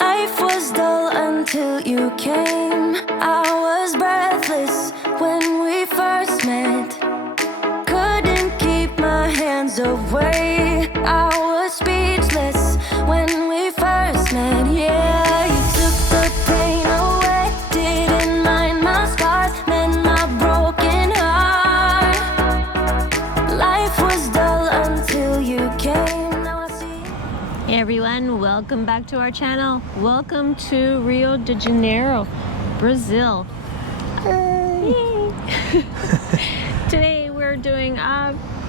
Life was dull until you came. I was breathless when we first met. Couldn't keep my hands away. I was speechless when we first met. Yeah, you took the pain away. Didn't mind my scars, mend my broken heart. Life was dull until you came. Now I see. Hey everyone, welcome back to our channel. Welcome to Rio de Janeiro, Brazil. Hey. Today we're doing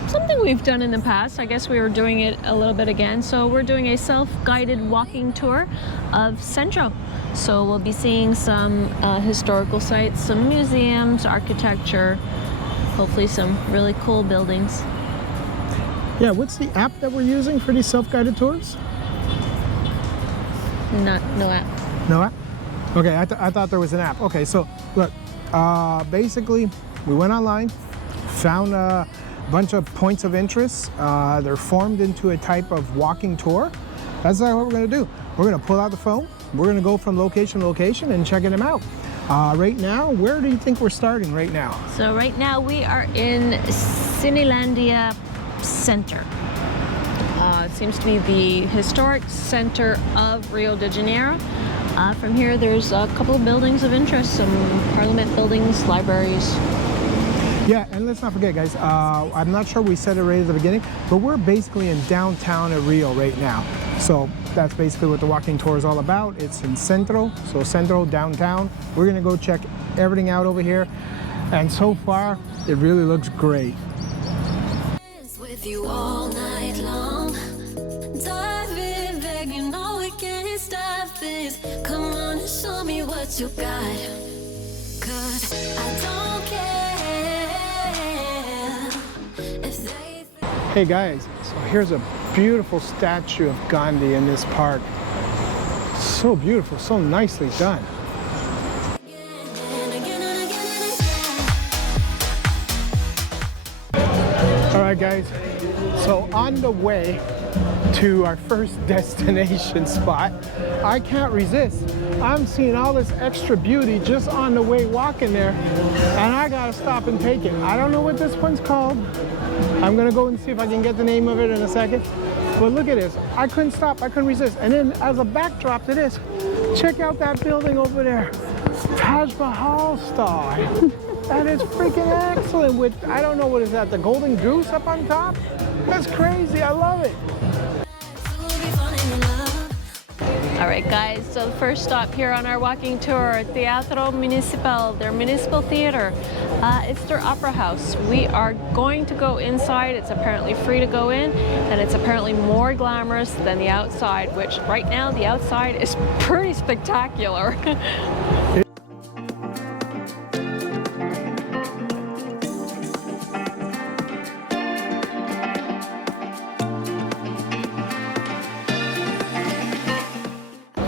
something we've done in the past. I guess we were doing it a little bit again. So we're doing a self-guided walking tour of Centro. So we'll be seeing some historical sites, some museums, architecture, hopefully some really cool buildings. Yeah, what's the app that we're using for these self-guided tours? No app. No app? Okay, I thought there was an app. Okay, so look, basically we went online, found a bunch of points of interest. They're formed into a type of walking tour. That's what we're gonna do. We're gonna pull out the phone. We're gonna go from location to location and checking them out. Right now, where do you think we're starting right now? So right now we are in Cinelandia Center. It seems to be the historic center of Rio de Janeiro. From here there's a couple of buildings of interest, some parliament buildings, libraries. Yeah, and let's not forget, guys, I'm not sure we said it right at the beginning, but we're basically in downtown of Rio right now. So that's basically what the walking tour is all about. It's in Centro, so Centro, downtown. We're gonna go check everything out over here. And so far, it really looks great. With you all night long. Dive in, babe, you know we can't stop this. Come on and show me what you got. 'Cause I don't care if they. Hey guys, so here's a beautiful statue of Gandhi in this park. So beautiful, so nicely done. All right guys, so on the way to our first destination spot, I can't resist. I'm seeing all this extra beauty just on the way walking there, and I gotta stop and take it. I don't know what this one's called. I'm gonna go and see if I can get the name of it in a second. But look at this, I couldn't stop, I couldn't resist. And then as a backdrop to this, check out that building over there, Taj Mahal style. That is freaking excellent with, I don't know what is that, the golden goose up on top? That's crazy, I love it. All right guys, so the first stop here on our walking tour, Theatro Municipal, their municipal theater. It's their opera house. We are going to go inside. It's apparently free to go in, and it's apparently more glamorous than the outside, which right now the outside is pretty spectacular.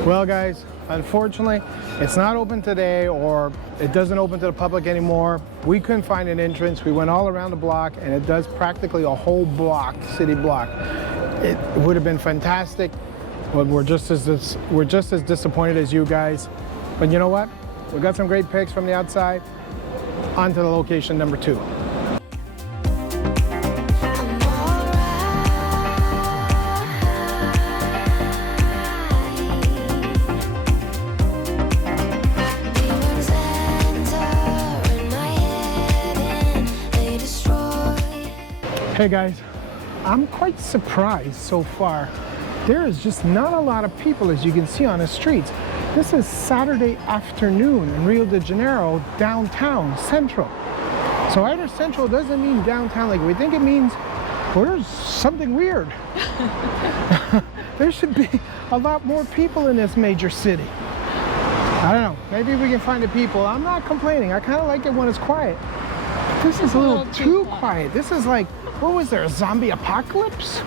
Well guys, unfortunately, it's not open today, or it doesn't open to the public anymore. We couldn't find an entrance. We went all around the block, and it does practically a whole block, city block. It would have been fantastic, but we're just as disappointed as you guys. But you know what? We got some great pics from the outside. On to the location number 2. Hey guys, I'm quite surprised so far. There is just not a lot of people, as you can see, on the streets. This is Saturday afternoon in Rio de Janeiro, downtown, Centro. So either Centro doesn't mean downtown like we think it means, or there's something weird. There should be a lot more people in this major city. I don't know, maybe we can find the people. I'm not complaining, I kind of like it when it's quiet. This is a little too quiet. This is like, what was there, a zombie apocalypse?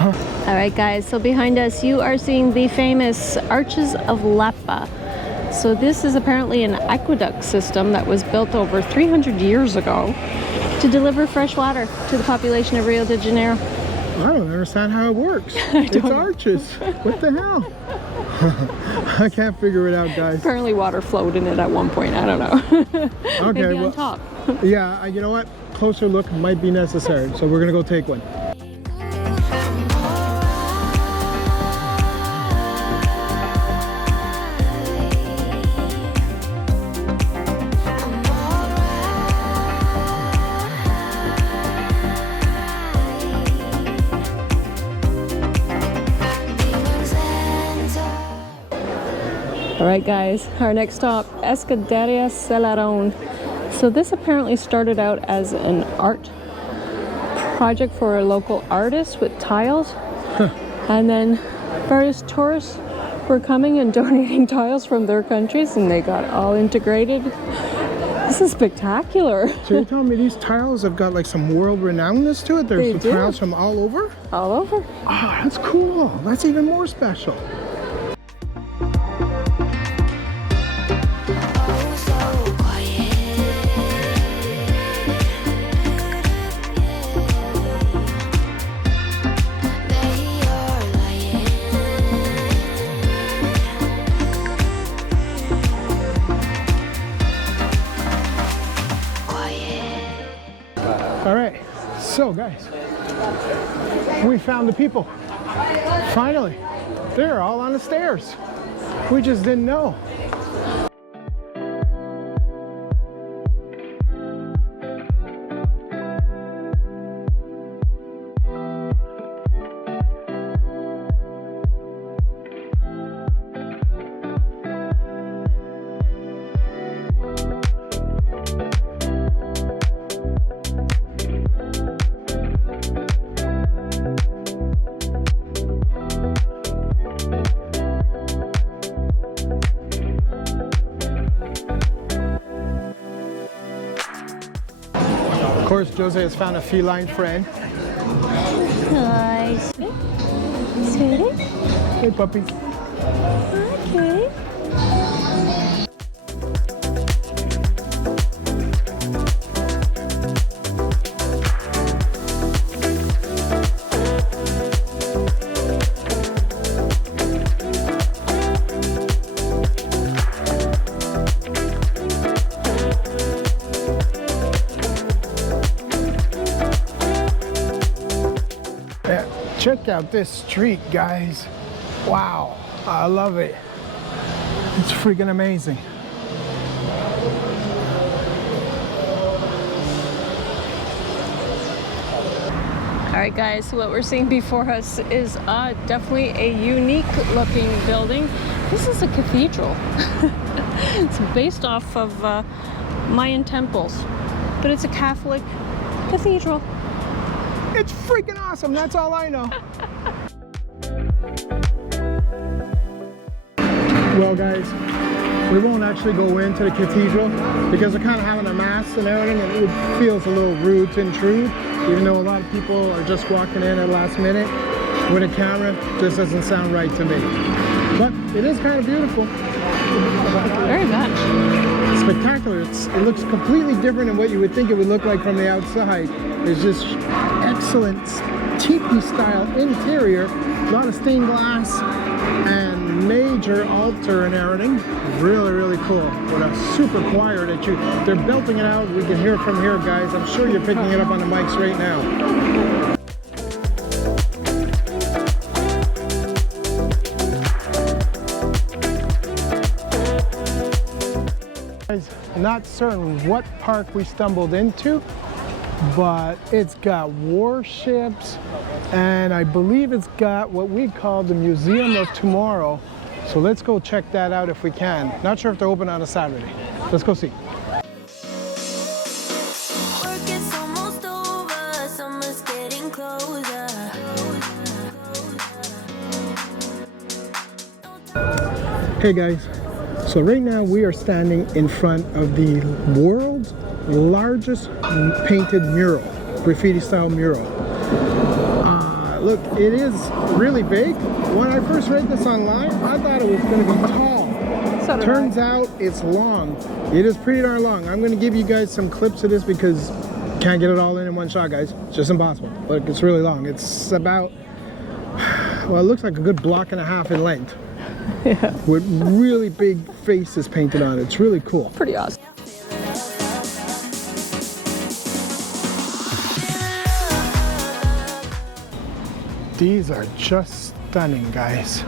All right guys, so behind us you are seeing the famous Arches of Lapa. So this is apparently an aqueduct system that was built over 300 years ago to deliver fresh water to the population of Rio de Janeiro. I don't understand how it works. It's arches. What the hell? I can't figure it out, guys. Apparently water flowed in it at one point. I don't know. Okay, Maybe well, on top. Yeah, you know what? Closer look might be necessary, so we're gonna go take one. All right, guys, our next stop, Escadaria Selaron. So this apparently started out as an art project for a local artist with tiles. And then various tourists were coming and donating tiles from their countries, and they got all integrated. This is spectacular. So you're telling me these tiles have got like some world renownedness to it? There's some tiles from all over? All over. Oh, that's cool. That's even more special. All right, so guys, we found the people. Finally, they're all on the stairs. We just didn't know. Of course, Jose has found a feline friend. Hi, sweetie. Hey, puppies. Okay. Check out this street, guys. Wow, I love it. It's freaking amazing. All right, guys, so what we're seeing before us is definitely a unique looking building. This is a cathedral. It's based off of Mayan temples, but it's a Catholic cathedral. It's freaking awesome, that's all I know. Well, guys, we won't actually go into the cathedral because they're kind of having a mass and everything, and it feels a little rude to intrude, even though a lot of people are just walking in at last minute with a camera. Just doesn't sound right to me. But it is kind of beautiful. Very much. Spectacular. It looks completely different than what you would think it would look like from the outside. It's just excellent teepee style interior, a lot of stained glass and major altar and everything. Really, really cool. With a super choir that they're belting it out. We can hear it from here, guys. I'm sure you're picking it up on the mics right now. Not certain what park we stumbled into, but it's got warships, and I believe it's got what we call the Museum of Tomorrow. So let's go check that out if we can. Not sure if they're open on a Saturday. Let's go see. Work is almost over, summer's getting closer. Hey guys, so right now we are standing in front of the world's largest painted mural, graffiti style mural. Look, it is really big. When I first read this online, I thought it was going to be tall. Turns out it's long. It is pretty darn long. I'm going to give you guys some clips of this because can't get it all in one shot, guys. It's just impossible. But it's really long. It's about, well, it looks like a good block and a half in length. with really big faces painted on it. It's really cool. Pretty awesome. These are just stunning, guys.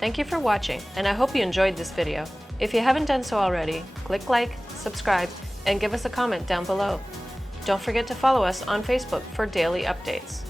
Thank you for watching, and I hope you enjoyed this video. If you haven't done so already, click like, subscribe, and give us a comment down below. Don't forget to follow us on Facebook for daily updates.